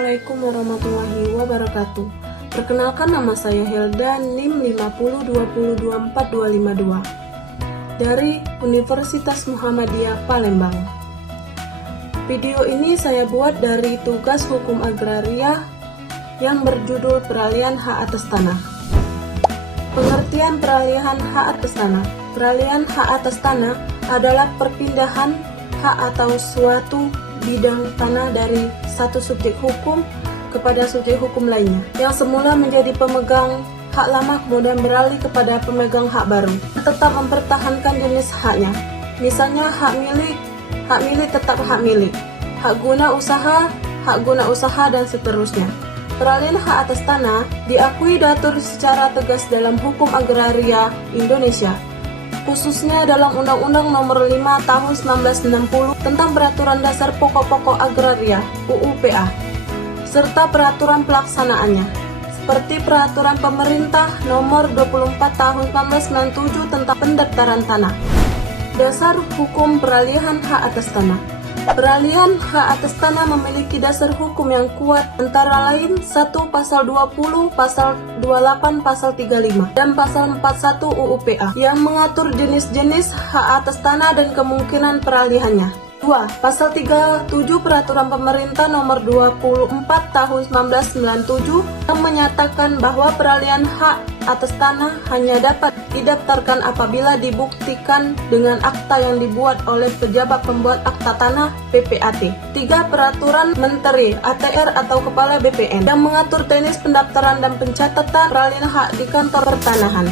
Assalamualaikum warahmatullahi wabarakatuh. Perkenalkan, nama saya Hilda, NIM 5020245252 dari Universitas Muhammadiyah Palembang. Video ini saya buat dari tugas hukum agraria yang berjudul Peralihan Hak Atas Tanah. Pengertian peralihan hak atas tanah. Peralihan hak atas tanah adalah perpindahan hak atau suatu bidang tanah dari satu subjek hukum kepada subjek hukum lainnya yang semula menjadi pemegang hak lama kemudian beralih kepada pemegang hak baru, tetap mempertahankan jenis haknya. Misalnya hak milik tetap hak milik, hak guna usaha dan seterusnya. Peralihan hak atas tanah diakui diatur secara tegas dalam hukum agraria Indonesia, khususnya dalam Undang-Undang Nomor 5 Tahun 1960 tentang Peraturan Dasar Pokok-Pokok Agraria (UUPA) serta peraturan pelaksanaannya, seperti Peraturan Pemerintah Nomor 24 Tahun 1997 tentang Pendaftaran Tanah. Dasar hukum peralihan hak atas tanah. Peralihan hak atas tanah memiliki dasar hukum yang kuat, antara lain 1. Pasal 20, Pasal 28, Pasal 35, dan Pasal 41 UUPA yang mengatur jenis-jenis hak atas tanah dan kemungkinan peralihannya. 2. Pasal 37 Peraturan Pemerintah Nomor 24 Tahun 1997 yang menyatakan bahwa peralihan hak atas tanah hanya dapat didaftarkan apabila dibuktikan dengan akta yang dibuat oleh pejabat pembuat akta tanah (PPAT). 3. Peraturan Menteri ATR atau Kepala BPN yang mengatur teknis pendaftaran dan pencatatan peralihan hak di kantor pertanahan.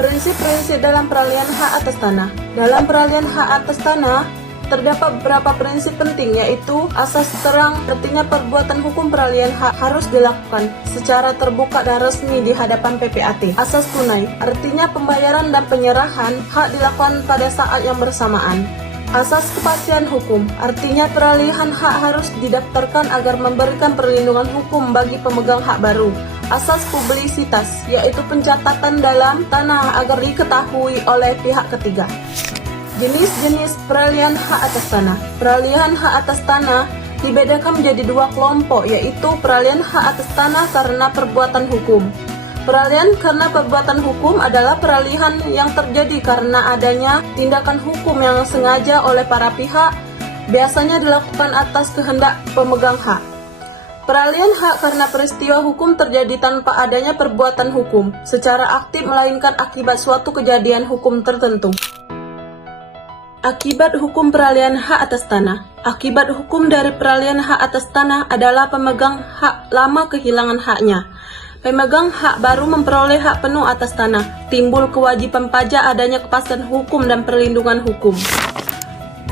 Prinsip-prinsip dalam peralihan hak atas tanah. Dalam peralihan hak atas tanah terdapat beberapa prinsip penting, yaitu asas terang, artinya perbuatan hukum peralihan hak harus dilakukan secara terbuka dan resmi di hadapan PPAT. Asas tunai, artinya pembayaran dan penyerahan hak dilakukan pada saat yang bersamaan. Asas kepastian hukum, artinya peralihan hak harus didaftarkan agar memberikan perlindungan hukum bagi pemegang hak baru. Asas publisitas, yaitu pencatatan dalam tanah agar diketahui oleh pihak ketiga. Jenis-jenis peralihan hak atas tanah. Peralihan hak atas tanah dibedakan menjadi dua kelompok, yaitu peralihan hak atas tanah karena perbuatan hukum. Peralihan karena perbuatan hukum adalah peralihan yang terjadi karena adanya tindakan hukum yang sengaja oleh para pihak, biasanya dilakukan atas kehendak pemegang hak. Peralihan hak karena peristiwa hukum terjadi tanpa adanya perbuatan hukum secara aktif, melainkan akibat suatu kejadian hukum tertentu. Akibat hukum peralihan hak atas tanah. Akibat hukum dari peralihan hak atas tanah adalah pemegang hak lama kehilangan haknya. Pemegang hak baru memperoleh hak penuh atas tanah. Timbul kewajiban pajak, adanya kepastian hukum dan perlindungan hukum.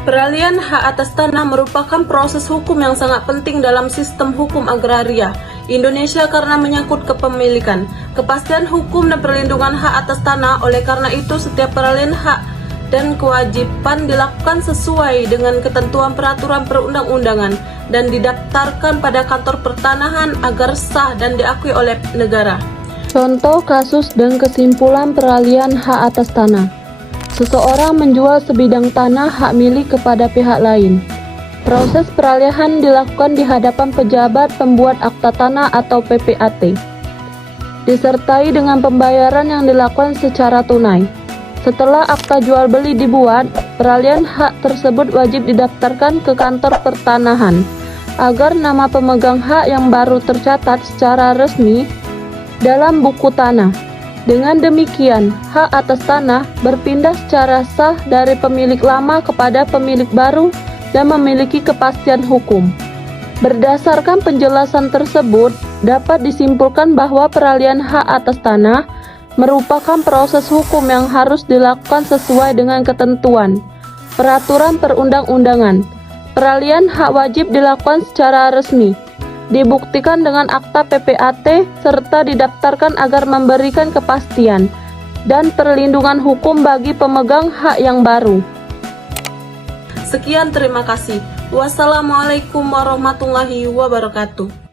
Peralihan hak atas tanah merupakan proses hukum yang sangat penting dalam sistem hukum agraria Indonesia karena menyangkut kepemilikan, kepastian hukum dan perlindungan hak atas tanah. Oleh karena itu, setiap peralihan hak dan kewajiban dilakukan sesuai dengan ketentuan peraturan perundang-undangan dan didaftarkan pada kantor pertanahan agar sah dan diakui oleh negara. Contoh kasus dan kesimpulan peralihan hak atas tanah. Seseorang menjual sebidang tanah hak milik kepada pihak lain. Proses peralihan dilakukan di hadapan pejabat pembuat akta tanah atau PPAT, disertai dengan pembayaran yang dilakukan secara tunai. Setelah akta jual beli dibuat, peralihan hak tersebut wajib didaftarkan ke kantor pertanahan agar nama pemegang hak yang baru tercatat secara resmi dalam buku tanah. Dengan demikian, hak atas tanah berpindah secara sah dari pemilik lama kepada pemilik baru dan memiliki kepastian hukum. Berdasarkan penjelasan tersebut, dapat disimpulkan bahwa peralihan hak atas tanah merupakan proses hukum yang harus dilakukan sesuai dengan ketentuan peraturan perundang-undangan. Peralihan hak wajib dilakukan secara resmi, dibuktikan dengan akta PPAT, serta didaftarkan agar memberikan kepastian dan perlindungan hukum bagi pemegang hak yang baru. Sekian, terima kasih. Wassalamualaikum warahmatullahi wabarakatuh.